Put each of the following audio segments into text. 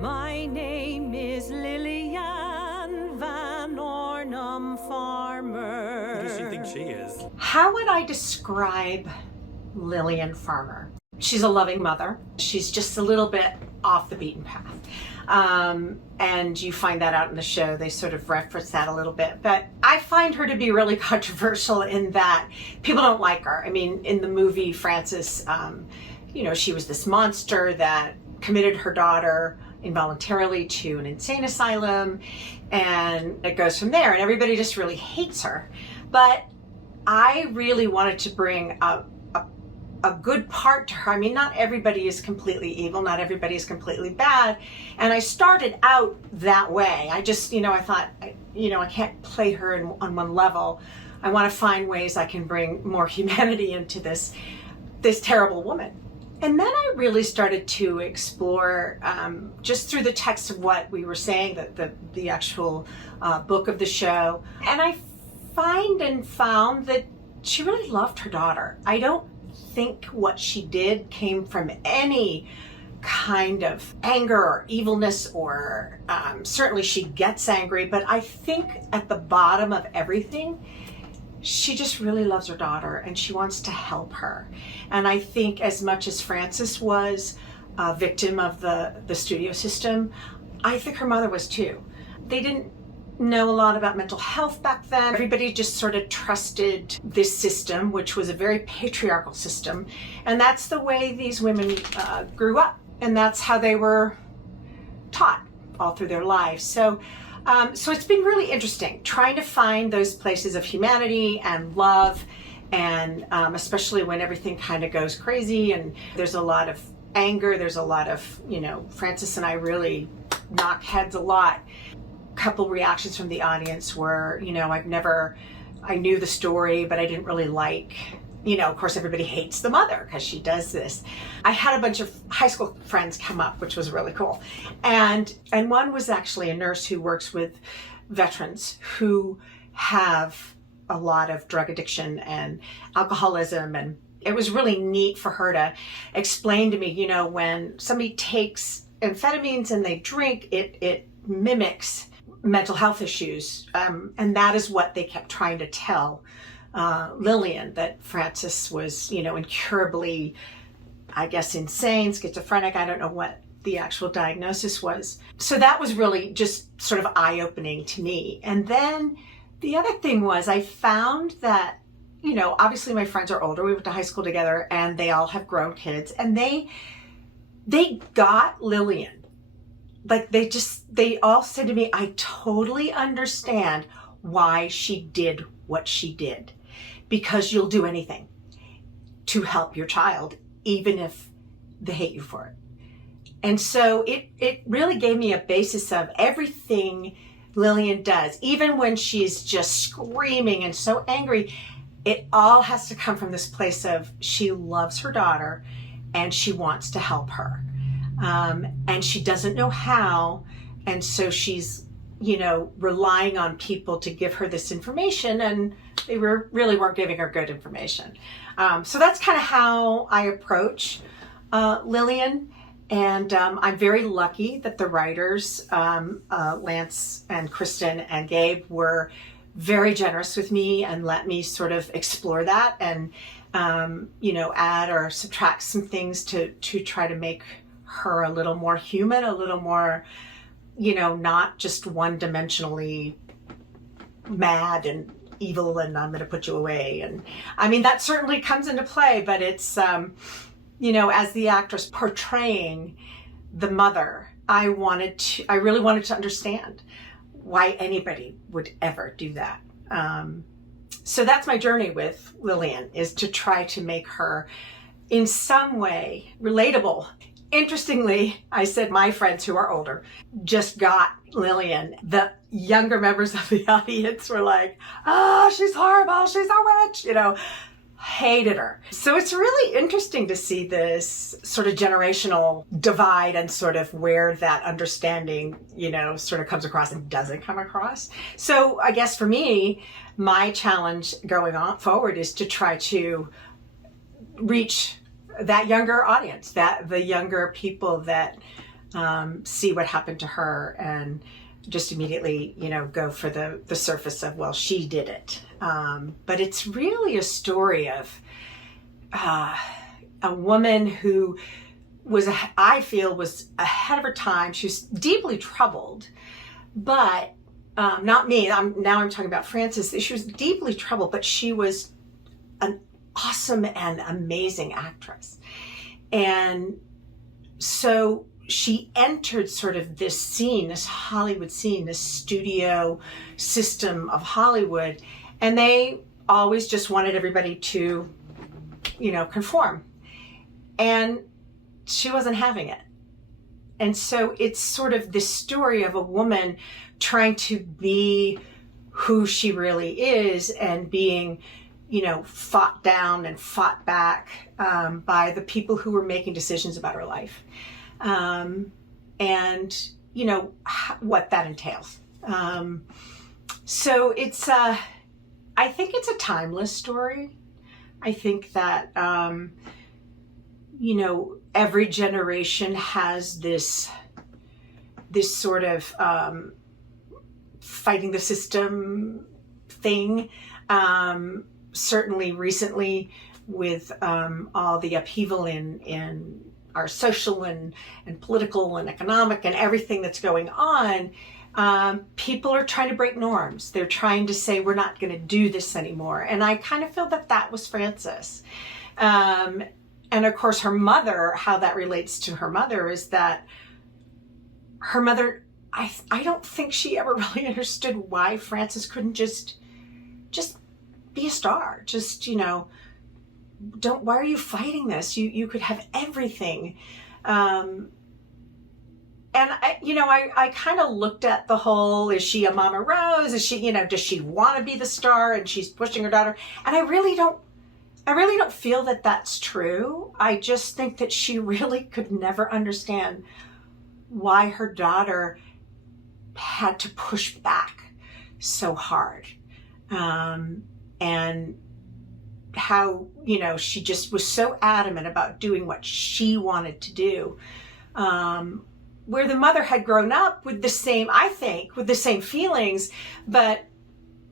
My name is Lillian Van Ornum Farmer. Who does she think she is? How would I describe Lillian Farmer? She's a loving mother. She's just a little bit off the beaten path. And you find that out in the show. They sort of reference that a little bit. But I find her to be really controversial in that people don't like her. I mean, in the movie, Frances, she was this monster that committed her daughter involuntarily to an insane asylum, and it goes from there, and everybody just really hates her. But I really wanted to bring a good part to her. I mean, not everybody is completely evil, not everybody is completely bad, and I started out that way. I just, I thought, I can't play her on one level. I want to find ways I can bring more humanity into this terrible woman. And then I really started to explore, just through the text of what we were saying, the actual book of the show. And I found that she really loved her daughter. I don't think what she did came from any kind of anger or evilness, or certainly she gets angry. But I think at the bottom of everything, she just really loves her daughter and she wants to help her. And I think as much as Frances was a victim of the studio system, I think her mother was too. They didn't know a lot about mental health back then. Everybody just sort of trusted this system, which was a very patriarchal system. And that's the way these women grew up. And that's how they were taught all through their lives. So it's been really interesting trying to find those places of humanity and love, and especially when everything kind of goes crazy and there's a lot of anger, there's a lot of, Frances and I really knock heads a lot. Couple reactions from the audience were, I knew the story, but I didn't really like, of course everybody hates the mother because she does this. I had a bunch of high school friends come up, which was really cool. And one was actually a nurse who works with veterans who have a lot of drug addiction and alcoholism. And it was really neat for her to explain to me, when somebody takes amphetamines and they drink, it mimics mental health issues. And that is what they kept trying to tell Lillian, that Frances was, incurably, I guess, insane, schizophrenic. I don't know what the actual diagnosis was. So that was really just sort of eye-opening to me. And then the other thing was I found that, obviously my friends are older. We went to high school together and they all have grown kids, and they got Lillian. Like they all said to me, I totally understand why she did what she did, because you'll do anything to help your child, even if they hate you for it. And so it really gave me a basis of everything Lillian does, even when she's just screaming and so angry. It all has to come from this place of she loves her daughter and she wants to help her. And she doesn't know how. And so she's, relying on people to give her this information, and they really weren't giving her good information. So that's kind of how I approach Lillian. And I'm very lucky that the writers, Lance and Kristen and Gabe, were very generous with me and let me sort of explore that and, add or subtract some things to try to make her a little more human, a little more, not just one-dimensionally mad and evil and I'm going to put you away. And I mean, that certainly comes into play, but it's, as the actress portraying the mother, I really wanted to understand why anybody would ever do that. So that's my journey with Lillian, is to try to make her in some way relatable. Interestingly, I said my friends who are older just got Lillian. The younger members of the audience were like, she's horrible, she's a witch, hated her. So it's really interesting to see this sort of generational divide and sort of where that understanding, sort of comes across and doesn't come across. So I guess for me, my challenge going on forward is to try to reach that younger audience, that the younger people that see what happened to her and just immediately, go for the surface of, well, she did it. But it's really a story of a woman who I feel was ahead of her time. She was deeply troubled, but not me. I'm talking about Frances. She was deeply troubled, but she was an awesome and amazing actress. And so she entered sort of this scene, this Hollywood scene, this studio system of Hollywood, and they always just wanted everybody to, conform. And she wasn't having it. And so it's sort of this story of a woman trying to be who she really is and being, fought down and fought back by the people who were making decisions about her life. And, what that entails. So it's, I think it's a timeless story. I think that, every generation has this sort of fighting the system thing. Certainly recently with all the upheaval in our social and political and economic and everything that's going on, people are trying to break norms. They're trying to say, we're not going to do this anymore. And I kind of feel that was Frances. And of course, her mother, how that relates to her mother is that her mother, I don't think she ever really understood why Frances couldn't just be a star. Just, why are you fighting this? You could have everything. And I kind of looked at the whole, is she a Mama Rose? Is she, does she want to be the star and she's pushing her daughter? And I really don't feel that that's true. I just think that she really could never understand why her daughter had to push back so hard. And how, she just was so adamant about doing what she wanted to do. Where the mother had grown up with the same feelings, but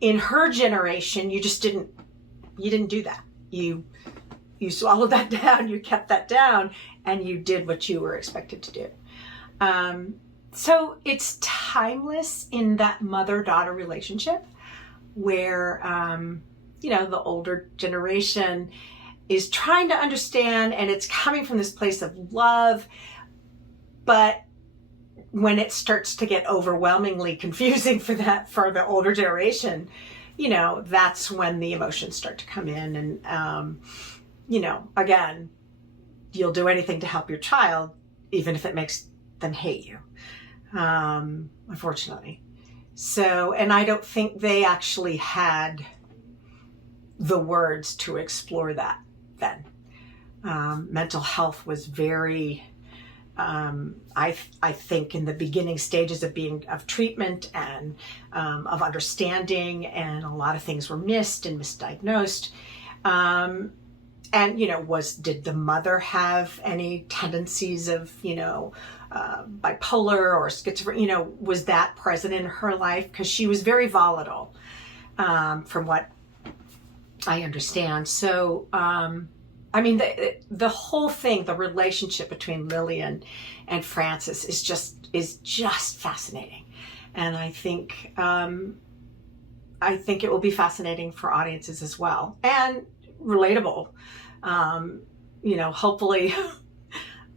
in her generation, you didn't do that. You swallowed that down, you kept that down, and you did what you were expected to do. So it's timeless in that mother-daughter relationship where, the older generation is trying to understand, and it's coming from this place of love, but when it starts to get overwhelmingly confusing for the older generation, that's when the emotions start to come in. And, again, you'll do anything to help your child, even if it makes them hate you, unfortunately. So, and I don't think they actually had the words to explore that then. Mental health was very, I think in the beginning stages of treatment and of understanding, and a lot of things were missed and misdiagnosed. And did the mother have any tendencies of bipolar or schizophrenia? Was that present in her life? Because she was very volatile, from what I understand. So, the whole thing, the relationship between Lillian and Frances is just fascinating, and I think it will be fascinating for audiences as well, and relatable. Hopefully,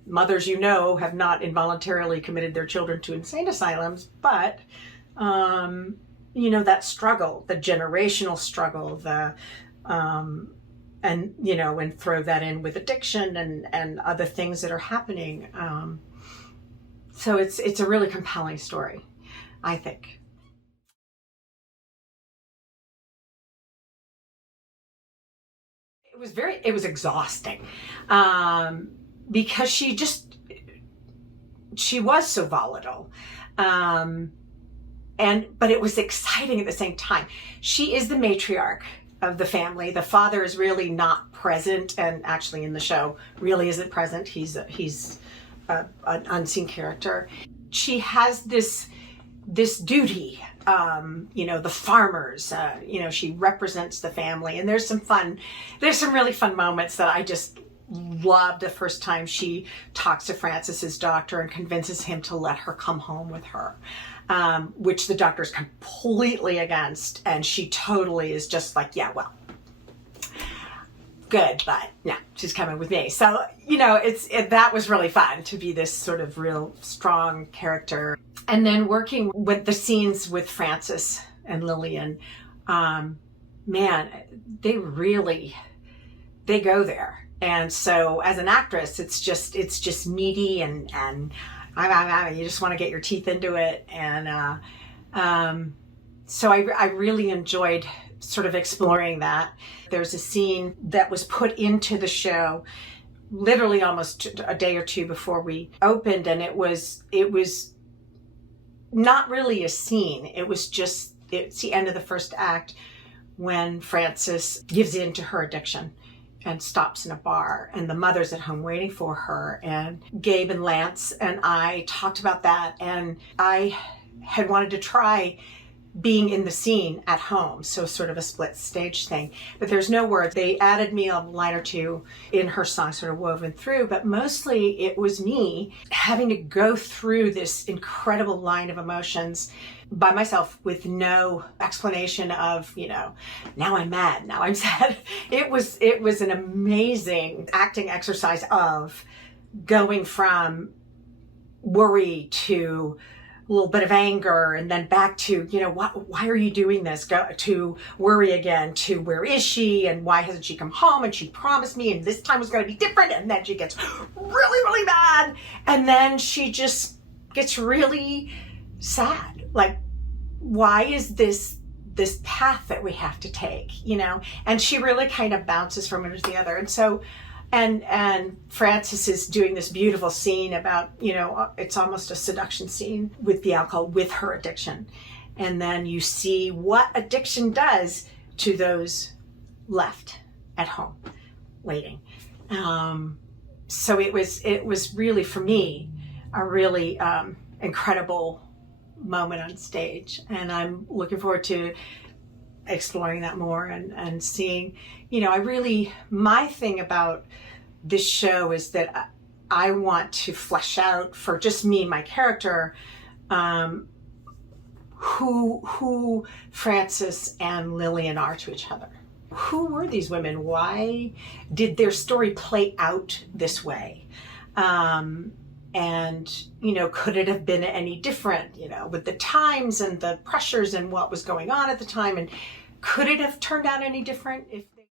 mothers have not involuntarily committed their children to insane asylums, but that struggle, the generational struggle, and throw that in with addiction and other things that are happening. So it's a really compelling story, I think. It was exhausting, because she was so volatile. But it was exciting at the same time. She is the matriarch of the family. The father is really not present, and actually in the show really isn't present. He's an unseen character. She has this duty, the farmers, she represents the family, and there's some really fun moments that I just loved the first time she talks to Francis's doctor and convinces him to let her come home with her, which the doctor is completely against, and she totally is just like, yeah, well, good, but no, she's coming with me. So, that was really fun to be this sort of real strong character. And then working with the scenes with Francis and Lillian, man, they go there. And so as an actress, it's just meaty and you just want to get your teeth into it. And so I really enjoyed sort of exploring that. There's a scene that was put into the show literally almost a day or two before we opened, and it was not really a scene. It's the end of the first act when Frances gives in to her addiction and stops in a bar, and the mother's at home waiting for her, and Gabe and Lance and I talked about that, and I had wanted to try being in the scene at home, so sort of a split stage thing, but there's no words. They added me a line or two in her song sort of woven through, but mostly it was me having to go through this incredible line of emotions by myself with no explanation of, now I'm mad, now I'm sad. It was an amazing acting exercise of going from worry to a little bit of anger, and then back to, why are you doing this? Go to worry again, to where is she, and why hasn't she come home, and she promised me, and this time was going to be different, and then she gets really, really mad, and then she just gets really sad. Like, why is this path that we have to take, And she really kind of bounces from one to the other. And so, and Frances is doing this beautiful scene about, it's almost a seduction scene with the alcohol, with her addiction. And then you see what addiction does to those left at home waiting. So it was really, for me, a really incredible moment on stage, and I'm looking forward to exploring that more and seeing, my thing about this show is that I want to flesh out for just me and my character who Frances and Lillian are to each other. Who were these women? Why did their story play out this way? And, could it have been any different, with the times and the pressures and what was going on at the time? And could it have turned out any different if they...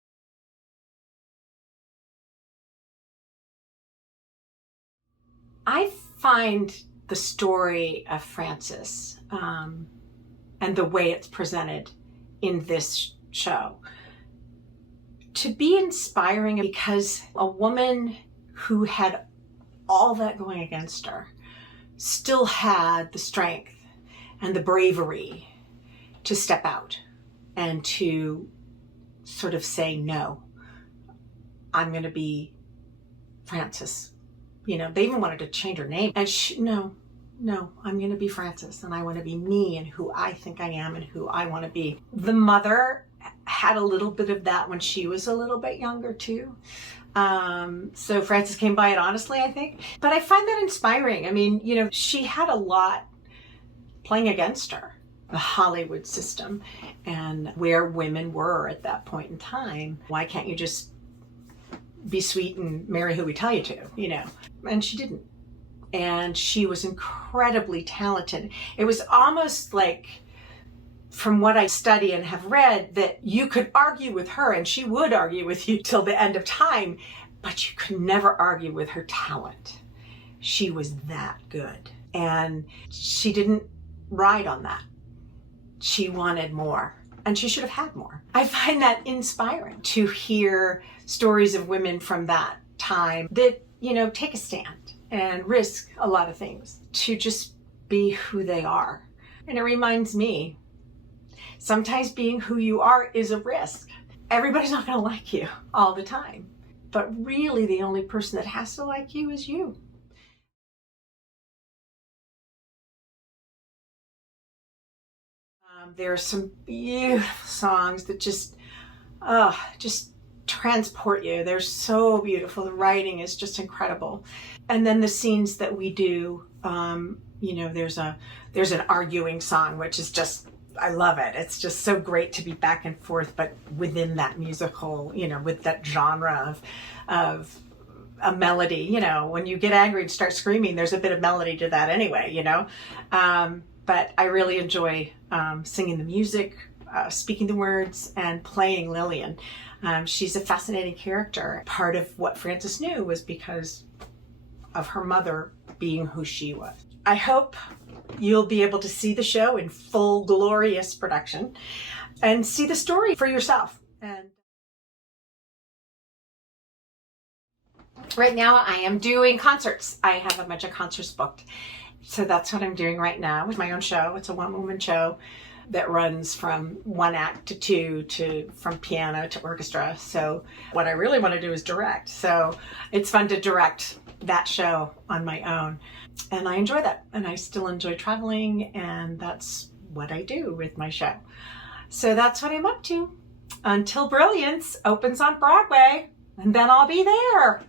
I find the story of Frances and the way it's presented in this show to be inspiring, because a woman who had all that going against her still had the strength and the bravery to step out and to sort of say, no, I'm going to be Frances. They even wanted to change her name, and no, I'm going to be Frances, and I want to be me and who I think I am and who I want to be. The mother had a little bit of that when she was a little bit younger too. So Frances came by it honestly, I think. But I find that inspiring. I mean, she had a lot playing against her. The Hollywood system and where women were at that point in time. Why can't you just be sweet and marry who we tell you to, And she didn't. And she was incredibly talented. It was almost like, from what I study and have read, that you could argue with her and she would argue with you till the end of time, but you could never argue with her talent. She was that good. And she didn't ride on that. She wanted more, and she should have had more. I find that inspiring to hear stories of women from that time that, take a stand and risk a lot of things to just be who they are. And it reminds me, sometimes being who you are is a risk. Everybody's not going to like you all the time. But really, the only person that has to like you is you. There are some beautiful songs that just transport you. They're so beautiful. The writing is just incredible. And then the scenes that we do, there's an arguing song, which is just, I love it. It's just so great to be back and forth, but within that musical, with that genre of a melody. When you get angry and start screaming, there's a bit of melody to that anyway, but I really enjoy singing the music, speaking the words, and playing Lillian. She's a fascinating character. Part of what Frances knew was because of her mother being who she was. I hope you'll be able to see the show in full glorious production and see the story for yourself. And right now I am doing concerts. I have a bunch of concerts booked. So that's what I'm doing right now with my own show. It's a one-woman show that runs from one act to two, from piano to orchestra. So what I really want to do is direct. So it's fun to direct that show on my own. And I enjoy that. And I still enjoy traveling. And that's what I do with my show. So that's what I'm up to until Brilliance opens on Broadway. And then I'll be there.